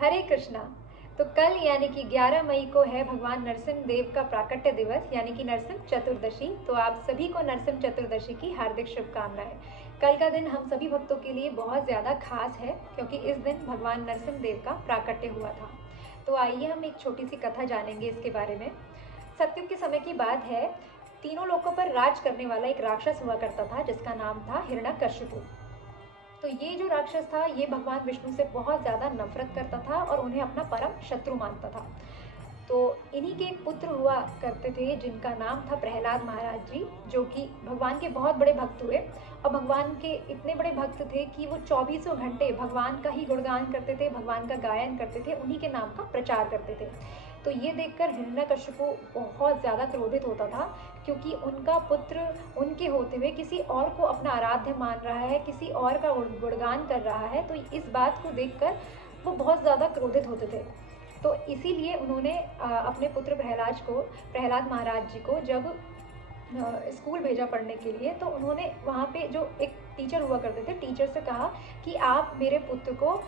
हरे कृष्णा। तो कल यानी कि 11 मई को है भगवान नरसिंह देव का प्राकट्य दिवस यानी कि नरसिंह चतुर्दशी। तो आप सभी को नरसिंह चतुर्दशी की हार्दिक शुभकामनाएं। कल का दिन हम सभी भक्तों के लिए बहुत ज़्यादा खास है क्योंकि इस दिन भगवान नरसिंह देव का प्राकट्य हुआ था। तो आइए हम एक छोटी सी कथा जानेंगे इसके बारे में। सतयुग के समय की बात है। तीनों लोकों पर राज करने वाला एक राक्षस हुआ करता था जिसका नाम था हिरण्यकशिपु। तो ये जो राक्षस था ये भगवान विष्णु से बहुत ज़्यादा नफरत करता था और उन्हें अपना परम शत्रु मानता था। तो इन्हीं के एक पुत्र हुआ करते थे जिनका नाम था प्रहलाद महाराज जी, जो कि भगवान के बहुत बड़े भक्त हुए और भगवान के इतने बड़े भक्त थे कि वो 24 घंटे भगवान का ही गुणगान करते थे, भगवान का गायन करते थे, उन्हीं के नाम का प्रचार करते थे। तो ये देखकर हिरण्यकशिपु बहुत ज़्यादा क्रोधित होता था क्योंकि उनका पुत्र उनके होते हुए किसी और को अपना आराध्य मान रहा है, किसी और का गुणगान कर रहा है। तो इस बात को देखकर वो बहुत ज़्यादा क्रोधित होते थे। तो इसीलिए उन्होंने अपने पुत्र प्रहलाद महाराज जी को जब स्कूल भेजा पढ़ने के लिए, तो उन्होंने वहाँ पे जो एक टीचर हुआ करते थे, टीचर से कहा कि आप मेरे पुत्र को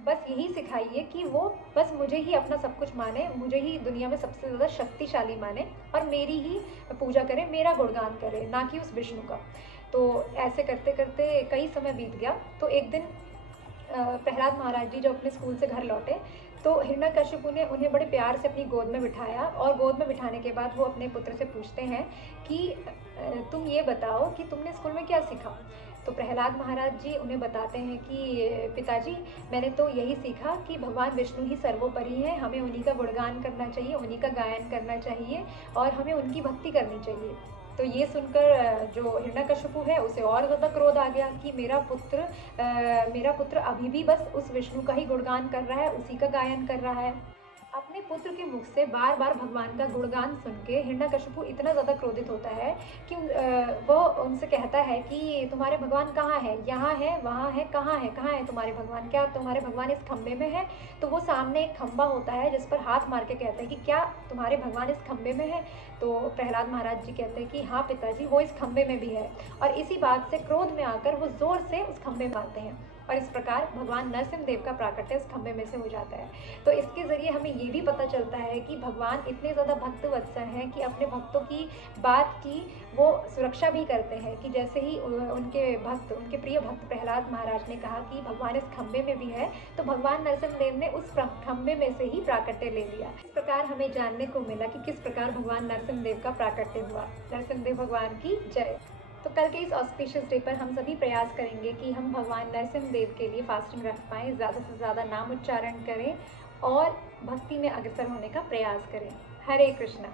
बस यही सिखाइए कि वो बस मुझे ही अपना सब कुछ माने, मुझे ही दुनिया में सबसे ज़्यादा शक्तिशाली माने और मेरी ही पूजा करे, मेरा गुणगान करे, ना कि उस विष्णु का। तो ऐसे करते करते कई समय बीत गया। तो एक दिन प्रहलाद महाराज जी जब अपने स्कूल से घर लौटे तो हिरण्यकशिपु ने उन्हें बड़े प्यार से अपनी गोद में बिठाया और गोद में बिठाने के बाद वो अपने पुत्र से पूछते हैं कि तुम ये बताओ कि तुमने स्कूल में क्या सीखा। तो प्रहलाद महाराज जी उन्हें बताते हैं कि पिताजी, मैंने तो यही सीखा कि भगवान विष्णु ही सर्वोपरि है, हमें उन्हीं का गुणगान करना चाहिए, उन्हीं का गायन करना चाहिए और हमें उनकी भक्ति करनी चाहिए। तो ये सुनकर जो हिरण्यकशिपु है उसे और ज़्यादा क्रोध आ गया कि मेरा पुत्र अभी भी बस उस विष्णु का ही गुणगान कर रहा है, उसी का गायन कर रहा है। अपने पुत्र के मुख से बार बार भगवान का गुणगान सुन के हिरण्यकशिपु इतना ज़्यादा क्रोधित होता है कि वो उनसे कहता है कि तुम्हारे भगवान कहाँ है, यहाँ है, वहाँ है, कहाँ है तुम्हारे भगवान, क्या तुम्हारे भगवान इस खंबे में है। तो वो सामने एक खंबा होता है जिस पर हाथ मार के कहते हैं कि क्या तुम्हारे भगवान इस खंबे में है। तो प्रहलाद महाराज जी कहते हैं कि हाँ पिताजी, वो इस खंबे में भी है। और इसी बात से क्रोध में आकर वो जोर से उस खंबे में आते हैं और इस प्रकार भगवान नरसिंह देव का प्राकट्य उस खंबे में से हो जाता है। तो इसके ज़रिए हमें ये भी पता चलता है कि भगवान इतने ज़्यादा भक्त वत्सल हैं कि अपने भक्तों की बात की वो सुरक्षा भी करते हैं कि जैसे ही उनके प्रिय भक्त प्रहलाद महाराज ने कहा कि भगवान इस खंबे में भी है, तो भगवान नरसिंह देव ने उस खंबे में से ही प्राकट्य ले लिया। इस प्रकार हमें जानने को मिला कि किस प्रकार भगवान नरसिंह देव का प्राकट्य हुआ। नरसिंह देव भगवान की जय। तो कल के इस ऑस्पिशियस डे पर हम सभी प्रयास करेंगे कि हम भगवान नरसिंह देव के लिए फास्टिंग रख पाएँ, ज़्यादा से ज़्यादा नाम उच्चारण करें और भक्ति में अग्रसर होने का प्रयास करें। हरे कृष्णा।